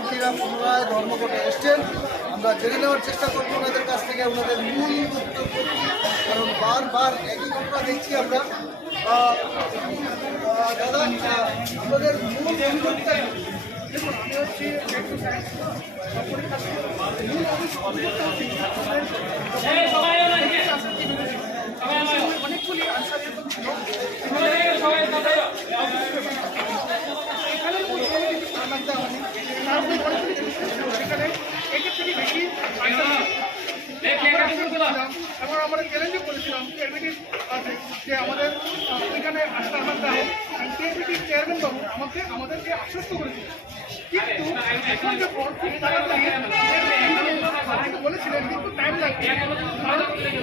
শিক্ষার্থীরা পুনরায় ধর্মঘটে এসছেন আমরা জেনে নেওয়ার চেষ্টা করব ওনাদের কাছ থেকে ওনাদের মূল বক্তব্য কারণ বারবার একই ঘটনা দেখছি আমরা দাদা আপনাদের মূল অভিযোগটা? দেখুন আমি হচ্ছি অনেকগুলি ছিল এখানে আলাদা অনেক তারপরে অনেকগুলি প্রশ্ন ছিল সেখানে একের থেকে বেশি answer ছিল। এবং আমরা চ্যালেঞ্জও করেছিলাম। কেবিনেট আছে, যে আমাদের এখানে আসতে আমার দেওয়া কেবিনেট চেয়ারম্যান বাবু আমাকে, আমাদেরকে আশ্বস্ত করেছিল। কিন্তু এখন আমাকে বলেছিলেন, কিন্তু টাইম লাগবে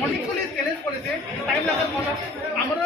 অনেকগুলি চ্যালেঞ্জ করেছে টাইম লাগার কথা। আমরা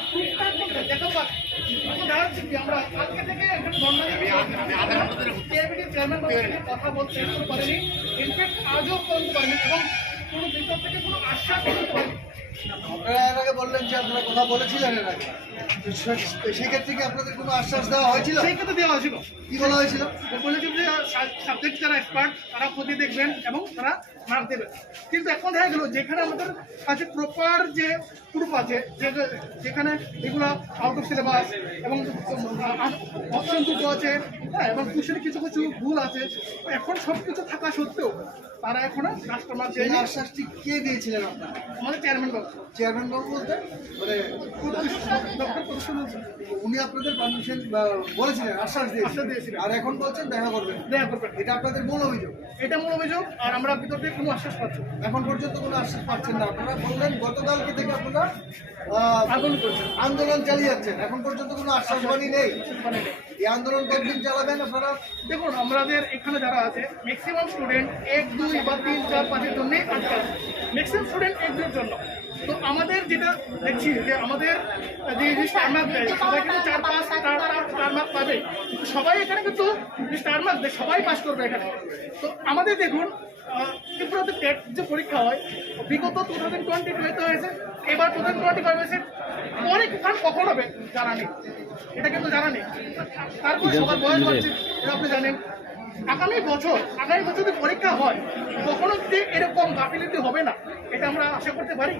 আমরা আজকে থেকে চেয়ারম্যান কথা করেনি ইনফ্যাক্ট আজও ফোন করেনি এবং কোনো ভিতর থেকে কোনো আশ্বাস করতে পারেনি আপনারা এর আগে বললেন যে আপনারা কথা বলেছিলেন এর আগে। সেক্ষেত্রে কি আপনাদের কোনো আশ্বাস দেওয়া হয়েছিল? সেই ক্ষেত্রে দেওয়া হয়েছিল। কি বলা হয়েছিল? বলেছিল যে সাবজেক্ট যারা এক্সপার্ট তারা খতিয়ে দেখবেন এবং তারা মার্ক দেবেন কিন্তু এখন দেখা গেল যেখানে আমাদের কাছে প্রপার যে প্রুফ আছে যেখানে এগুলো আউট অফ সিলেবাস এবং অপশন দুটো আছে হ্যাঁ এবং কুশনে কিছু কিছু ভুল আছে এখন সব কিছু থাকা সত্ত্বেও তারা এখনও কাস্টমার সেই দেয়নি আশ্বাসটি কে দিয়েছিলেন আপনারা? আমাদের চেয়ারম্যান বাবু। চেয়ারম্যান বাবু বলতে? মানে উনি আপনাদের পারমিশন বলেছিলেন আশ্বাস দিয়েছিলেন। আর এখন বলছেন দেখা করবেন। দেখা করবেন। এটা আপনাদের মূল অভিযোগ। এটা মূল অভিযোগ আর আমরা ভিতর থেকে কোনো আশ্বাস পাচ্ছেন এখন পর্যন্ত কোনো আশ্বাস পাচ্ছেন না। আপনারা বললেন গতকালকে থেকে আপনারা করছেন। আন্দোলন চালিয়ে যাচ্ছেন। এখন পর্যন্ত কোনো আশ্বাস বাণী নেই। এই আন্দোলন কতদিন চালাবেন আপনারা? দেখুন আমাদের এখানে যারা আছে ম্যাক্সিমাম স্টুডেন্ট এক দুই বা তিন চার পাঁচের জন্যই আটকা ম্যাক্সিমাম স্টুডেন্ট এক দুইয়ের জন্য। তো আমাদের যেটা দেখছি যে আমাদের যে যে স্টার মার্ক দেয় সবাই কিন্তু চার পাঁচ স্টার স্টার মার্ক পাবে। সবাই এখানে কিন্তু স্টার মার্ক দেয় সবাই পাস করবে এখানে। তো আমাদের দেখুন ত্রিপুরাতে টেট যে পরীক্ষা হয় বিগত টু থাউজেন্ড টোয়েন্টি টুয়েতে হয়েছে এবার টু থাউজেন্ড টোয়েন্টি ফাইভ হয়েছে পরে খান কখন হবে জানা নেই। এটা কিন্তু জানা নেই। তারপর সবার বয়স বাড়ছে এটা আপনি জানেন। আগামী বছর আগামী বছর যদি পরীক্ষা হয় কখনো যে এরকম গাফিলতি হবে না। এটা আমরা আশা করতে পারি।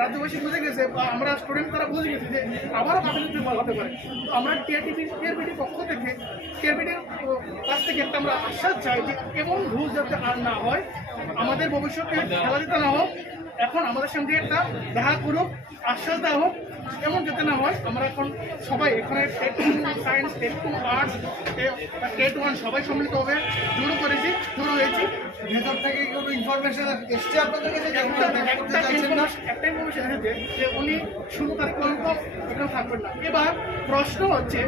রাজ্যবাসী বুঝে গেছে, বা আমরা স্টুডেন্ট তারা বুঝে গেছে যে আবারও গাফিলতি হতে পারে। তো আমরা টিআরটিভি টিআরবিটির পক্ষ থেকে টিআরবিটির কাছ থেকে একটা আমরা আশ্বাস চাই যে, এমন ভুল যাতে আর না হয়, আমাদের ভবিষ্যতে খেলা যেতে না হোক এখন আমাদের সঙ্গে একটা দেখা করুক আশ্বাস দেওয়া হোক এমন যাতে না হয়। আমরা এখন সবাই এখানে TET two science TET two arts TET one সবাই সম্মিলিত হবে জড়ো করেছি জড়ো হয়েছি। ভেতর থেকে কোনো ইনফরমেশন এসছে আপনাদের কাছে? একটা ইনফরমেশন এসেছে যে উনি ষোলো তারিখ কনফার্ম এখানে থাকবেন না। এবার প্রশ্ন হচ্ছে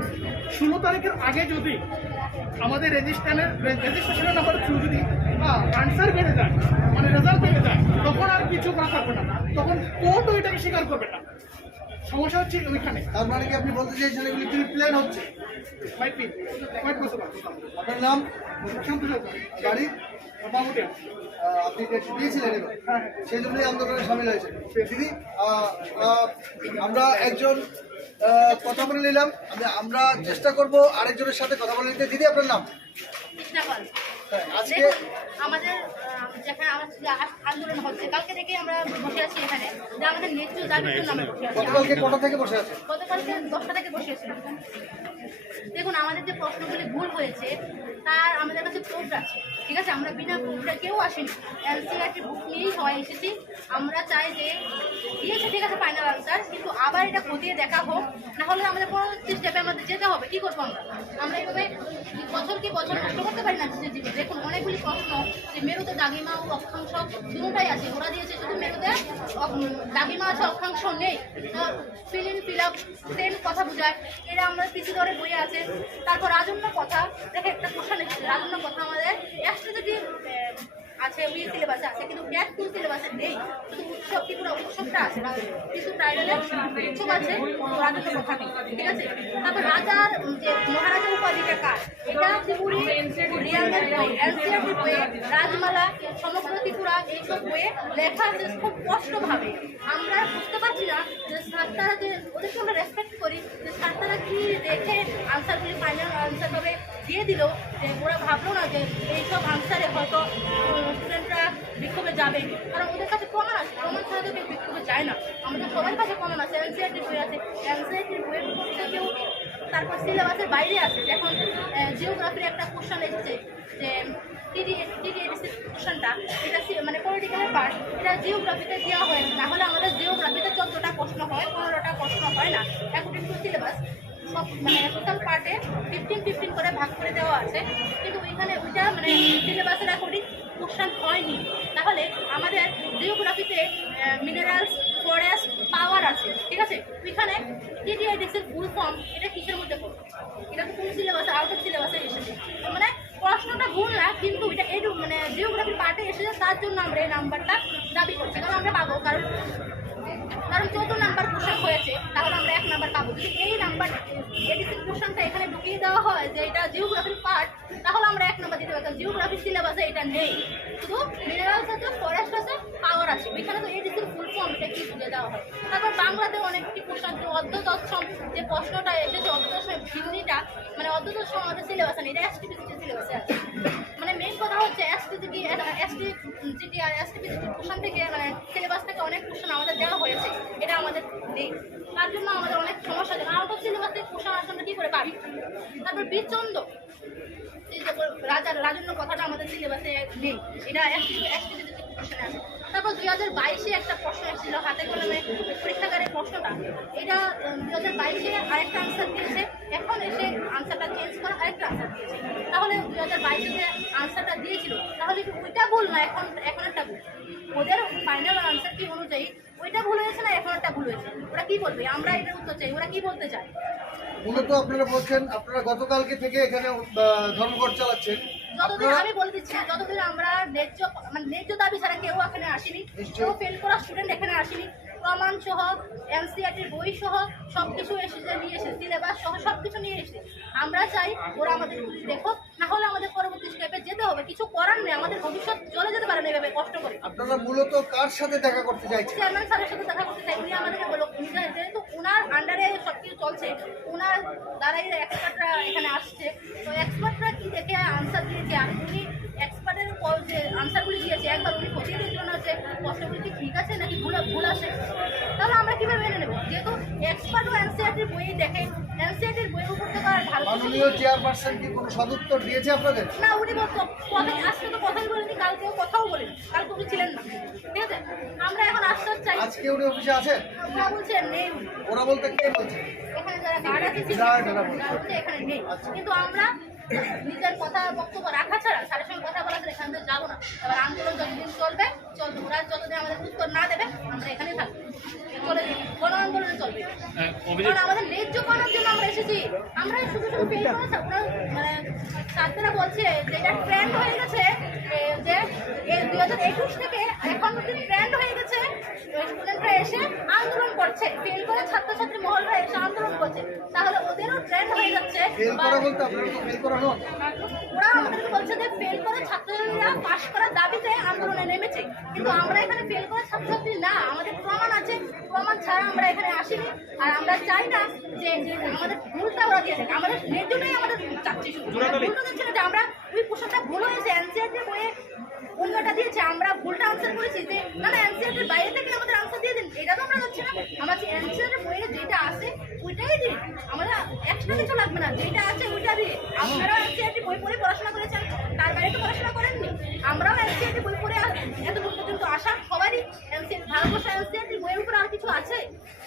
ষোলো তারিখের আগে যদি আমাদের রেজিস্ট্রেশনের রেজিস্ট্রেশনের নাম্বার থ্রু যদি আনসার বেড়ে যায় মানে রেজাল্ট বেড়ে যায় তখন আর কিছু করা থাকবে না। তখন কোর্টও এটাকে স্বীকার করবে না। সমস্যা হচ্ছে ওইখানে। তার মানে কি আপনি বলতে চাইছেন এগুলি প্রি প্ল্যান হচ্ছে? মাইট বি মাইট বসে আপনার নাম? শান্ত গাড়ি আপনি টেস্ট দিয়েছিলেন এবার? হ্যাঁ হ্যাঁ। সেই জন্যই আন্দোলনে সামিল হয়েছে দিদি আমরা একজন কথা বলে নিলাম। আমি আমরা চেষ্টা করব আরেকজনের সাথে কথা বলে নিতে। দিদি আপনার নাম? হ্যাঁ, আজকে আমাদের যেখানে আমাদের আন্দোলন হচ্ছে কালকে থেকে আমরা বসে আছি এখানে। যে আমাদের ন্যায্য দাবির জন্য আমরা বসে আছি। গতকালকে কটা থেকে বসে আছে? গতকালকে দশটা থেকে বসে আছি। দেখুন আমাদের যে প্রশ্নগুলি ভুল হয়েছে তার আমাদের কাছে প্রুফ আছে। ঠিক আছে? আমরা বিনা প্রুফে কেউ আসিনি। এনসিআরটি বুক নিয়েই সবাই এসেছি। আমরা চাই যে দিয়েছে ঠিক আছে ফাইনাল আনসার কিন্তু আবার এটা খতিয়ে দেখা হোক। না হলে আমাদের পরবর্তী স্টেপে আমাদের যেতে হবে। কী করব আমরা? আমরা এইভাবে বছর কি বছর নষ্ট করতে পারি না জীবনে? দেখুন অনেকগুলি প্রশ্ন যে মেরুতে দাগিমা ও অক্ষাংশ দুটাই আছে। ওরা দিয়েছে শুধু মেরুতে। দাগিমা আছে, অক্ষাংশ নেই। Fill in fill up same কথা বোঝায়। এরা আমরা পিসি ধরে বই আছে। তারপর রাজন্য কথা। দেখে, একটা কোশ্চেন এসেছে। রাজন্য কথা আমাদের। অ্যাস্ট্রোলজি আছে, ওই সিলেবাসে আছে, কিন্তু ক্যাট টু সিলেবাসে নেই? শুধু উৎসব, ত্রিপুরা উৎসবটা আছে। কিন্তু টাইটেলে উৎসব আছে রাজন্য কথা ঠিক আছে? তারপর রাজার, যে মহারাজা উপাধিটা কার? এটা ত্রিপুরি রিয়াঙ্গের বই এনসিআরটি বইয়ে, রাজমালা, সমগ্র ত্রিপুরা এইসব বইয়ে লেখা আছে খুব স্পষ্টভাবে। আমরা বুঝতে পারছি না যে স্যার তারা যে ওদেরকে আমরা রেসপেক্ট করি, যে স্যার তারা কি দেখে আনসারগুলি ফাইনাল আনসার ভাবে দিয়ে দিল, যে ওরা ভাবলো না যে এইসব আনসারে হয়তো স্টুডেন্টরা বিক্ষোভে যাবে। কারণ ওদের কাছে প্রমাণ আছে প্রমাণ ছাড়া তো কেউ বিক্ষোভে যায় না। আমাদের সবার কাছে প্রমাণ আছে এনসিআরটি বই আছে এনসিআরটির বইয়ের থেকেও তারপর সিলেবাসের বাইরে আছে এখন জিওগ্রাফির একটা কোশ্চেন এসেছে, যে টিডি টিডিএডিসির কোশ্চেনটা এটা মানে পলিটিক্যালের পার্ট এটা জিওগ্রাফিতে দেওয়া হয়েছে না। হলে আমাদের জিওগ্রাফিতে চোদ্দোটা প্রশ্ন হয়, পনেরোটা প্রশ্ন হয় না অ্যাকর্ডিং টু সিলেবাস সব মানে টোটাল পার্টে ফিফটিন ফিফটিন করে ভাগ করে দেওয়া আছে। কিন্তু ওইখানে ওইটা মানে সিলেবাসের অ্যাকর্ডিং কোশ্চেন হয়নি। তাহলে আমাদের জিওগ্রাফিতে মিনারেলস ফরেস্ট পাওয়ার আছে, ঠিক আছে? এখানে ওইখানে টিডিআইডিসির ফুল ফর্ম এটা কিসের মধ্যে পড়বে এটা তো কোন সিলেবাসে আউট অফ সিলেবাসে এসেছে। মানে প্রশ্নটা ভুল না, কিন্তু এটা এই মানে জিওগ্রাফি পার্টে এসেছে, তার জন্য আমরা এই নাম্বারটা দাবি করছি। কারণ আমরা পাবো, কারণ কারণ চোদ্দ নাম্বার কোশ্চেন হয়েছে, তাহলে আমরা এক নাম্বার পাবো। যদি এই নাম্বার এডিসির কোশ্চেনটা এখানে ঢুকিয়ে দেওয়া হয় যে এটা জিওগ্রাফির পার্ট তাহলে আমরা এক নাম্বার দিতে পারতাম। জিওগ্রাফির সিলেবাসে এটা নেই। শুধু মিনারেলস আছে ফরেস্ট আছে পাওয়ার আছে। ওইখানে তো এডিসির ফুল ফর্ম এটা কি বুঝে দেওয়া হয়। তারপর বাংলাতে অনেকটি প্রশ্ন আছে। অর্ধ যে প্রশ্নটা এসেছে অর্ধ তৎসমের ভিত্তিটা মানে অর্ধ আমাদের সিলেবাসে নেই এটা এসটিপিসি সিলেবাসে আছে। মানে মেইন কথা হচ্ছে এসটিজিটি এসটি জিটি আর এসটিপিসি কোশ্চেন থেকে মানে সিলেবাস থেকে অনেক কোশ্চেন আমাদের দেওয়া হয়েছে। এটা আমাদের নেই। তার জন্য আমাদের অনেক সমস্যা আছে। আউট অফ সিলেবাস থেকে কোশ্চেন আসলে কী করে পারি তারপর যে রাজার রাজন্য কথাটা আমাদের সিলেবাসে নেই। এটা তারপর দুই হাজার বাইশে একটা প্রশ্ন এসেছিল হাতে কলমে পরীক্ষাগারের প্রশ্নটা। এটা দুই হাজার বাইশে আরেকটা আনসার দিয়েছে। এখন এসে আনসারটা চেঞ্জ করে আরেকটা আনসার দিয়েছে। তাহলে দুই হাজার বাইশে যে আনসারটা দিয়েছিল, তাহলে কি ওইটা ভুল না এখন এখন একটা ভুল? ওদের ফাইনাল আনসার কি অনুযায়ী ওইটা ভুল হয়েছে না এখন একটা ভুল হয়েছে? ওরা কি বলবে? আমরা এটার উত্তর চাই। ওরা কি বলতে চায়? মূলত আপনারা বলছেন আপনারা গতকালকে থেকে এখানে ধর্মঘট চালাচ্ছেন। যতদিন আমি বলে দিচ্ছি যতদিন আমরা ন্যায্য মানে ন্যায্য দাবি ছাড়া কেউ এখানে আসেনি কেউ ফেল করা স্টুডেন্ট এখানে আসেনি প্রমাণ সহ এনসিআরটির বই সহ সব কিছু এসেছে নিয়ে এসেছে সিলেবাস সহ সব কিছু নিয়ে এসেছে। আমরা চাই ওরা আমাদের দেখো না হলে আমাদের পরবর্তী স্টেপে যেতে হবে। কিছু করার নেই আমাদের ভবিষ্যৎ চলে যেতে পারে না এভাবে কষ্ট করে। আপনারা মূলত কার সাথে দেখা করতে চাইছেন? চেয়ারম্যান স্যারের সাথে দেখা করতে চাই উনি আমাদেরকে বলো উনি যেহেতু ওনার আন্ডারে সব কিছু চলছে ওনার দ্বারাই এক্সপার্টরা এখানে আসছে তো এক্সপার্টরা কি দেখে আনসার দিয়েছে? আর উনি এক্সপার্টের যে আনসারগুলি দিয়েছে একবার উনি খতিয়ে দেখল না যে প্রশ্নগুলি কি ঠিক আছে নাকি ভুল ভুল আছে তাহলে আমরা কীভাবে মেনে নেব? যেহেতু এক্সপার্ট ও এনসিআরটির বই দেখে এনসিআরটির বইয়ের উপর থেকে আর ভালো মাননীয় চেয়ারপারসন কি কোনো সদুত্তর দিয়েছে আপনাদের? না উনি বলতো কথা আজকে তো কথাই বলেনি কালকেও কথাও বলেনি কালকে উনি ছিলেন না। ঠিক আছে? আমরা এখন আশ্বাস চাই। আজকে উনি অফিসে আছেন? ওরা বলছে নেই ওরা বলতে কে বলছে? এখানে যারা গার্ড আছে এরা বলছে। বলছে। এখানে নেই। কিন্তু আমরা নিজের কথা বক্তব্য রাখা ছাড়া স্যারের সঙ্গে কথা বলা ছাড়া এখান থেকে যাব না। এবার আন্দোলন যতদিন চলবে চলবে, ওরা যতদিন আমাদের উত্তর না দেবে, আমরা এখানে থাকব। চলে চলবে কারণ আমাদের ন্যায্য করার জন্য আমরা এসেছি। আমরা শুধু শুধু মানে ছাত্ররা বলছে যে এটা ট্রেন্ড হয়ে গেছে যে দুই হাজার একুশ থেকে এখন ট্রেন্ড হয়ে গেছে স্টুডেন্টরা এসে আন্দোলন করছে। ফেল করে ছাত্রছাত্রী মহলরা এসে আন্দোলন করছে। তাহলে ওদেরও ট্রেন্ড হয়ে যাচ্ছে। ফেল বা- করা বলতে আপনারা তো ফেল করা নন ওরা আমাদেরকে বলছে যে ফেল করে ছাত্রছাত্রীরা পাশ করার দাবিতে আন্দোলনে নেমেছে কিন্তু আমরা এখানে ফেল করে ছাত্রছাত্রী না আমাদের প্রমাণ আছে। প্রমাণ ছাড়া আমরা এখানে আসিনি। আর আমরা চাই না যে যে আমাদের ভুলটা ওরা দিয়ে দেয় আমাদের ন্যায্যটাই আমাদের চাচ্ছি শুধু। ভুলটা দিচ্ছে না যে আমরা ওই পোশাকটা ভুল হয়েছে এনসিআরটির বইয়ে অন্যটা দিয়েছে আমরা ভুলটা আনসার করেছি যে না না এনসিআরটির বাইরে থেকে আমাদের আনসার দিয়ে দিন। এটা তো আমরা যাচ্ছি না। আমরা এনসিআরটির বইয়ে যেটা আছে ওইটাই দিন। আমরা এক্সট্রা কিছু লাগবে না। যেটা আছে ওইটা দিয়ে। আপনারা এনসিআরটি বই পড়ে পড়াশোনা করেছেন তার বাইরে তো পড়াশোনা আমরাও এনসিআরটি বই পড়ে আ- এতদূর পর্যন্ত আসা সবারই এনসিআর ভারতবর্ষ এনসিআরটি বইয়ের উপর আর কিছু আছে?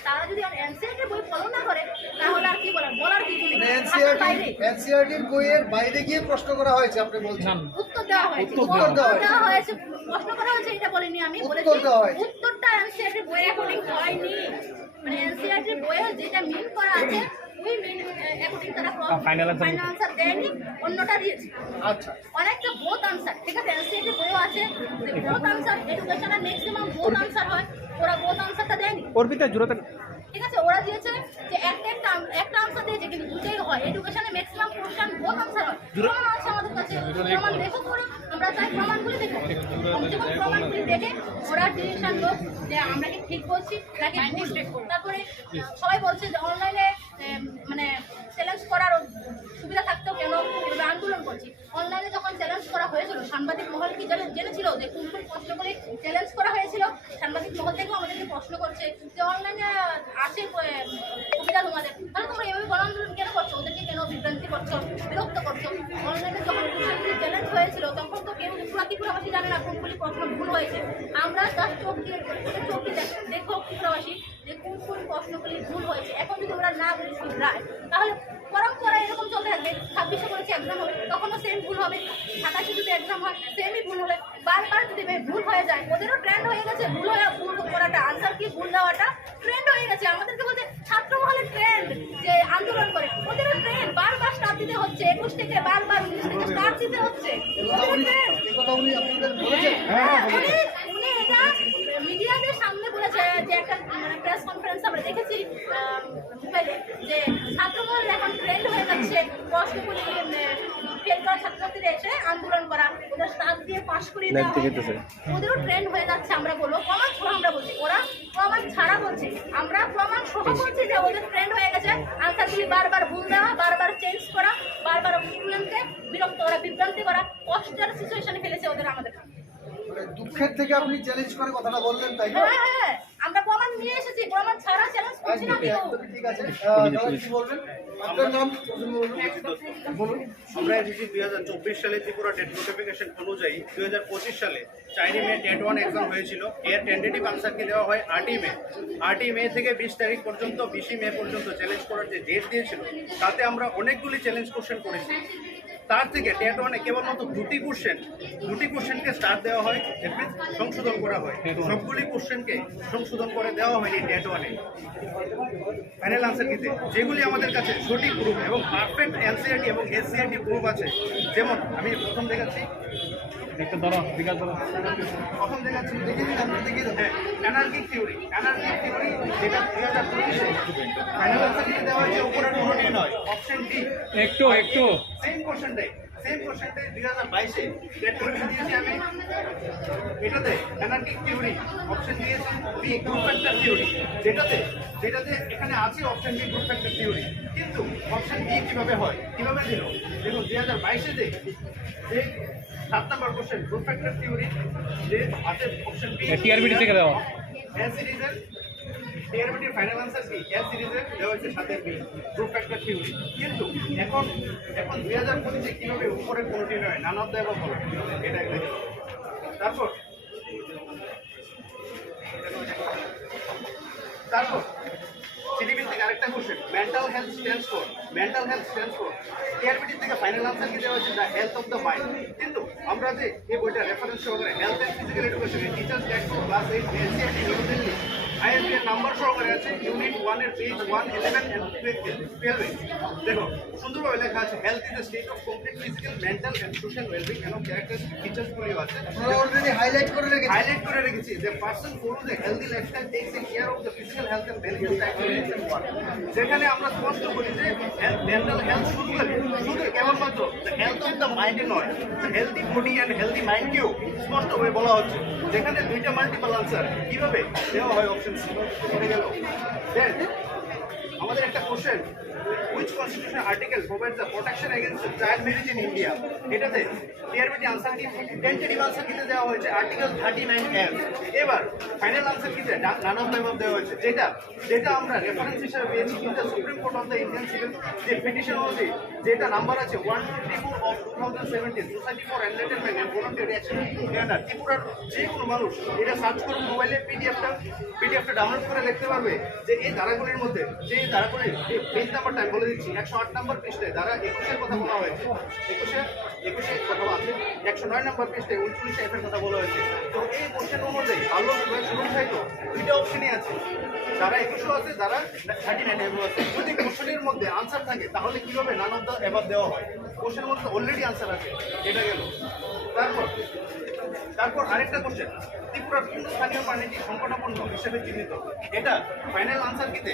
তারা যদি এনসিআরটি বই ফলো না করে তাহলে আর কি বলার? বলার কিছু নেই। মানে এনসিআরটি এনসিআরটির বইয়ের বাইরে গিয়ে প্রশ্ন করা হয়েছে আপনি বলছেন। উত্তর দেওয়া হয়েছে। উত্তর দেওয়া হয়েছে। দেওয়া হয়েছে। প্রশ্ন করা হয়েছে এটা বলিনি আমি। উত্তর বলেছি দেওয়া হয়েছে। উত্তরটা এনসিআরটি বই অ্যাকর্ডিং হয়নি। মানে এনসিআরটি বইয়ে যেটা মিন করা আছে ফাইনাল আনসার দেয়নি অন্যটা দিয়েছে। আচ্ছা। অনেকটা বোথ আনসার ঠিক আছে? এনসিআরটি বইও আছে বোথ আনসার এডুকেশনের ম্যাক্সিমাম বোথ আনসার হয় ওরা বোথ আনসারটা দেয়নি। অর্পিতা জুড়াতে ঠিক আছে? ওরা দিয়েছে যে একটা একটা একটা আনসার দিয়েছে কিন্তু দুটোই হয়। এডুকেশনে ম্যাক্সিমাম পোর্শন বোথ আনসার হয়। প্রমাণ আছে আমাদের কাছে প্রমাণ দেখো করে আমরা চাই প্রমাণগুলি দেখো। কমসে কম প্রমাণগুলি দেখে ওরা ডিসিশন লোক যে আমরা কি ঠিক বলছি নাকি ভুল? তারপরে সবাই বলছে যে অনলাইনে মানে চ্যালেঞ্জ করার সুবিধা থাকতেও কেন? এভাবে আন্দোলন করছি। অনলাইনে যখন চ্যালেঞ্জ করা হয়েছিল সাংবাদিক মহল কি জেনে জেনেছিল যে কোন কোন প্রশ্নগুলি চ্যালেঞ্জ করা হয়েছিল? সাংবাদিক মহল থেকেও আমাদেরকে প্রশ্ন করছে যে অনলাইনে আছে আহ, সুবিধা তোমাদের তাহলে তোমরা এভাবে গণ আন্দোলন কেন করছ ওদেরকে কেন বিভ্রান্তি করছ বিরক্ত করছ অনলাইনে যখন কোশ্চেনগুলি চ্যালেঞ্জ হয়েছিল, তখন তো কেউ ত্রিপুরা ত্রিপুরাবাসী জানে না কোনগুলি প্রশ্ন ভুল হয়েছে। আমরা তার চোখ দিয়ে, চোখে দিয়ে দেখো ত্রিপুরাবাসী যে কোন কোন প্রশ্নগুলি ভুল হয়েছে। এখন যদি ওরা না বলি শুধরায় তাহলে পরম্পরা এরকম চলতে থাকবে। ছাব্বিশে করেছে এক্সাম হবে, তখনও সেম ভুল হবে। সাতাশে যদি এক্সাম হয় সেমই ভুল হবে। বারবার যদি ভুল হয়ে যায়, ওদেরও ট্রেন্ড হয়ে গেছে। ভুল হয়ে ভুল করাটা আনসার কি ভুল দেওয়াটা ট্রেন্ড হয়ে গেছে। আমাদেরকে বলতে ছাত্র মহলের ট্রেন্ড যে আন্দোলন করে, ওদেরও ট্রেন্ড স্টার্ট দিতে হচ্ছে একুশ থেকে বারবার উনিশ থেকে স্টার্ট দিতে হচ্ছে। কথা উনি হ্যাঁ, উনি এটা মিডিয়াদের সামনে বলেছে যে একটা মানে প্রেস কনফারেন্স আমরা দেখেছি মোবাইলে যে ছাত্রমহল এখন ট্রেন্ড হয়ে যাচ্ছে প্রশ্নগুলি ফেল করা ছাত্রছাত্রীরা এসে আন্দোলন করা ওদের স্টাফ দিয়ে পাশ করিয়ে দেওয়া ওদেরও ট্রেন্ড হয়ে যাচ্ছে আমরা বলব প্রমাণ আমরা বলছি। ওরা প্রমাণ ছাড়া বলছে আমরা প্রমাণ সহ বলছি যে ওদের ট্রেন্ড হয়ে গেছে। আনসারগুলি বারবার ভুল দেওয়া বারবার চেঞ্জ করা বারবার স্টুডেন্টকে বিরক্ত করা বিভ্রান্তি করা কষ্টের সিচুয়েশনে ফেলেছে ওদের আমাদের। মানে দুঃখের থেকে আপনি চ্যালেঞ্জ করে কথাটা বললেন তাই হ্যাঁ হ্যাঁ। আমরা প্রমাণ নিয়ে এসেছি প্রমাণ ছাড়া হাজার চব্বিশ সালে ত্রিপুরা ডেট নোটিফিকেশন অনুযায়ী হাজার পঁচিশ সালে মে ওয়ান এক্সাম দেওয়া হয় মে মে থেকে বিশ তারিখ পর্যন্ত মে পর্যন্ত চ্যালেঞ্জ করার যে ডেট দিয়েছিল তাতে আমরা অনেকগুলি চ্যালেঞ্জ কোশ্চেন করেছি। তার থেকে টেট ওয়ানে কেবলমাত্র দুটি কোশ্চেন দুটি কোশ্চেনকে স্টার দেওয়া হয় সংশোধন করা হয়। সবগুলি কোশ্চেনকে সংশোধন করে দেওয়া হয়নি টেট ওয়ানে ফাইনাল আনসার কিতে যেগুলি আমাদের কাছে সঠিক প্রুফ এবং পারফেক্ট এনসিআরটি এবং এসসিআরটি প্রুফ আছে, যেমন আমি প্রথম দেখাচ্ছি একটা ধরো বিকাশ ধরো। প্রথম দেখাচ্ছি আপনি দেখিয়ে দেন হ্যাঁ অ্যানার্কিক থিওরি অ্যানার্কিক থিওরি যেটা দুই হাজার পঁচিশে ফাইনাল আনসার কিতে দেওয়া হয়েছে উপরের কোনোটি নয় অপশন ডি একটু একটু। সেম কোশ্চেনটাই সেম কোশ্চেনটাই দুই হাজার বাইশে ডেট পরীক্ষা দিয়েছি আমি এটাতে অ্যানার্কিক থিওরি অপশন দিয়েছি বি গ্রুপ ফ্যাক্টর থিওরি যেটাতে যেটাতে এখানে আছে option B group factor theory কিন্তু অপশন বি কীভাবে হয়? কীভাবে দিল? দেখুন দুই হাজার বাইশে যে সাত নম্বর কোশ্চেন গ্রুপ ফ্যাক্টর থিওরি যে আছে অপশন বি TRBT থেকে দেওয়া। এর সিরিজের টিআরবিটির ফাইনাল আনসার কি? এর সিরিজের দেওয়া হয়েছে সাতের বি গ্রুপ ফ্যাক্টর থিওরি কিন্তু এখন এখন দুই হাজার পঁচিশে কীভাবে উপরে কোনোটি নয় নান দ্য বলো এটা একটা তারপর তারপর সিডিবি থেকে আরেকটা question mental health stands for mental health stands for TRBT থেকে ফাইনাল আনসার কি দেওয়া হয়েছে? The health of the mind কিন্তু আমরা যে এই বইটা রেফারেন্স সহকারে health and physical education teachers guide class eight NCRT New Delhi ISB number সহকারে আছে ইউনিট ওয়ানের পেজ ওয়ান ইলেভেন টুয়েলভে দেখো সুন্দরভাবে লেখা আছে health is state of complete physical mental and social wellbeing ফিচার্সগুলিও আছে অলরেডি হাইলাইট করে রেখেছেন হাইলাইট করে রেখেছি যে person follows a healthy lifestyle takes care of the physical health and wellbeing activities and work যেখানে আমরা স্পষ্ট বলি যে মেন্টাল হেলথ শুধু শুধু কেবলমাত্র হেলথ অফ দ্য মাইন্ডে নয় হেলদি বডি অ্যান্ড হেলদি মাইন্ডকেও স্পষ্টভাবে বলা হচ্ছে। যেখানে দুইটা মাল্টিপল আনসার কীভাবে দেওয়া হয় অপশন সি গেল। দেন আমাদের একটা question which constitution article provide the protection against child marriage in India এটাতে টিআরবিটি আনসার কি? টেন্টেটিভ আনসার কিতে দেওয়া হয়েছে? আর্টিকেল থার্টি নাইন এফ এবার ফাইনাল আনসার কিতে? নান অফ দ্য দেওয়া হয়েছে। যেটা যেটা আমরা রেফারেন্স হিসেবে পেয়েছি কিন্তু supreme court of the Indian civil যে পিটিশন অনুযায়ী যেটা নাম্বার আছে one twenty four of two thousand seventeen society for entertainment and voluntary action ত্রিপুরার যে কোনো মানুষ এটা সার্চ করুন মোবাইলে পিডিএফটা পিডিএফটা ডাউনলোড করে দেখতে পারবে যে এই ধারাগুলির মধ্যে, যে এই ধারাগুলির পেজ নাম্বারটা আমি বলে দিচ্ছি, একশো আট নম্বর পৃষ্ঠায় ধারা একুশের কথা বলা হয়েছে, একুশে একুশে কথা আছে একশো নয় নম্বর পৃষ্ঠায় উনচল্লিশে এফের কথা বলা হয়েছে। তো এই কোশ্চেন অনুযায়ী বিবাহ সুরক্ষায়িত দুইটা অপশনই আছে। যারা একুশও আছে, যারা থার্টি নাইন এভো আছে। যদি কোশ্চেনের মধ্যে আনসার থাকে, তাহলে কীভাবে নান অফ এবার দেওয়া হয়। কোশ্চেনের মধ্যে অলরেডি আনসার আছে। এটা গেল। তারপর তারপর আরেকটা কোশ্চেন ত্রিপুরার বিভিন্ন স্থানীয় প্রাণীটি সংকটাপন্ন হিসেবে চিহ্নিত? এটা ফাইনাল আনসার কিতে